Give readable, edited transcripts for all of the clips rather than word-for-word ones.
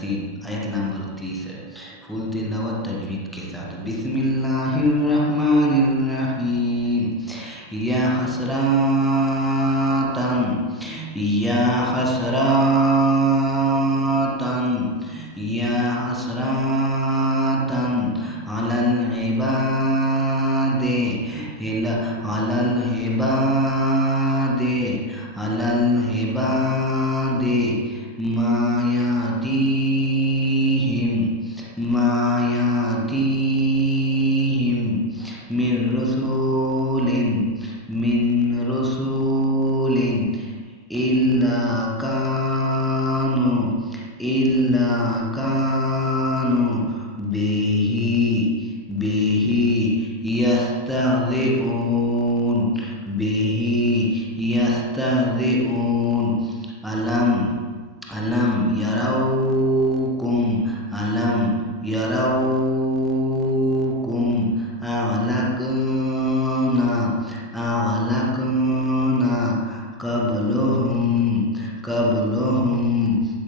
यासीन आयत नंबर 30 है। फुल तिलावत तजवीद के साथ। बिस्मिल्लाहिर्रहमानिर्रहीम। या हसरातन या हसरातन या हसरातन अलल इबादे अलल इबादे अलल इबादे मायातीहिम मिन रसूलिन इल्ला कानु बिही यस्तहज़िऊन अलम यरौकुम अहलकना क़ब्लहुम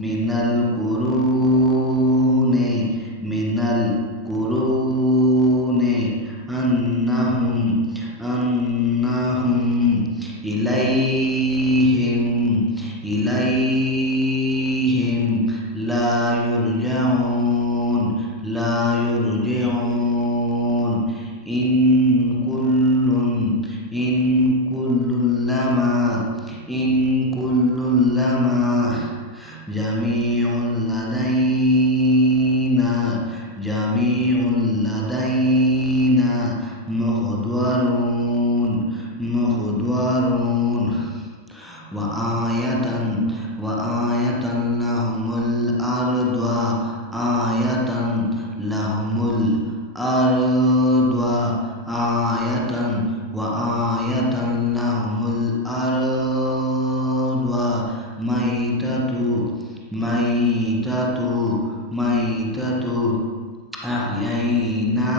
मिनल कुरूने अन्नहुम इलैहिम ला युरजऊन इन कुल्लु लमा जमीउन लदैना मुहदरून व आयतन लहुमुल मैततु अहयैना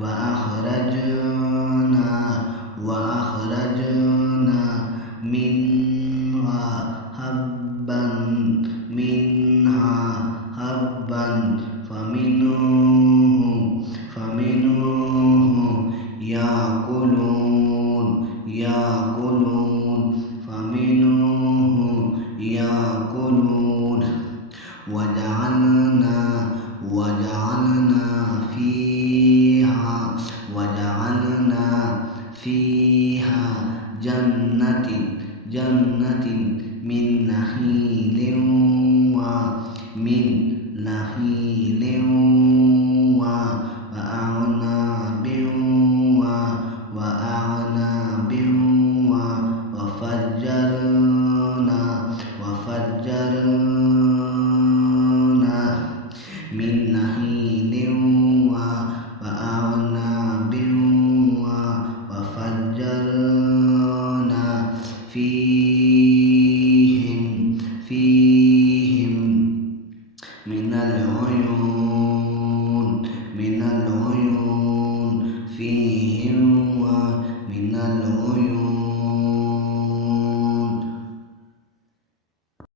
व अखरजना मिन्हा हब्बन फमिन्हु याकुलून वजअलना फीहा जन्नतिन